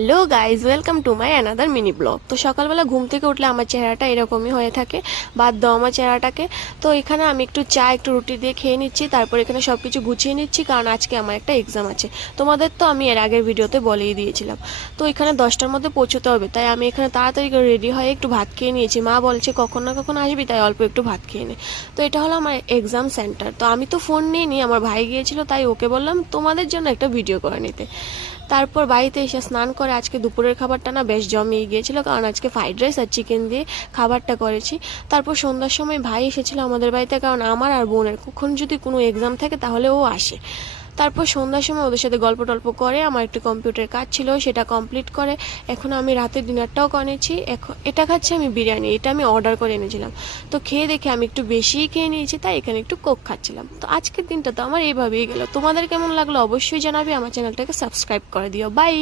Hello guys, welcome to my another mini blog. তো সকালবেলা ঘুম থেকে উঠলে আমার চেহারাটা এরকমই হয়ে থাকে, বাদ দাও আমার চেহারাটাকে। তো এখানে আমি একটু চা একটু রুটি দিয়ে খেয়ে নিচ্ছি, তারপর এখানে সব কিছু গুছিয়ে নিচ্ছি, কারণ আজকে আমার একটা এক্সাম আছে। তোমাদের তো আমি এর আগের ভিডিওতে বলেই দিয়েছিলাম। তো এখানে 10টার মধ্যে পৌঁছতে হবে, তাই আমি এখানে তাড়াতাড়ি করে রেডি হয়ে একটু ভাত খেয়ে নিয়েছি। মা বলছে কখন না কখন আসবি, তাই অল্প একটু ভাত খেয়ে নে। তো এটা হলো আমার এক্সাম সেন্টার। তো আমি তো ফোন নিইনি, আমার ভাই গিয়েছিল, তাই ওকে বললাম তোমাদের জন্য একটা ভিডিও করে নিতে। তারপর বাড়িতে এসে স্নান করে আজকে দুপুরের খাবারটা না বেশ জমিয়ে গিয়েছিল, কারণ আজকে ফ্রাইড রাইস আর চিকেন দিয়ে খাবারটা করেছি। তারপর সন্ধ্যার সময় ভাই এসেছিল আমাদের বাড়িতে, কারণ আমার আর বোনের কখন যদি কোনো এক্সাম থাকে তাহলে ও আসে। তারপর সন্ধ্যার সময় ওদের সাথে গল্প টল্প করে আমার একটু কম্পিউটার কাজ ছিল, সেটা কমপ্লিট করে এখন আমি রাতের ডিনারটাও করেছি। এখন এটা খাচ্ছি আমি বিরিয়ানি, এটা আমি অর্ডার করে এনেছিলাম। তো খেয়ে দেখে আমি একটু বেশিই খেয়ে নিয়েছি, তাই এখানে একটু কোক খাচ্ছিলাম। তো আজকের দিনটা তো আমার এইভাবেই গেল। তোমাদের কেমন লাগলো অবশ্যই জানাবে, আমার চ্যানেলটাকে সাবস্ক্রাইব করে দিও। বাই।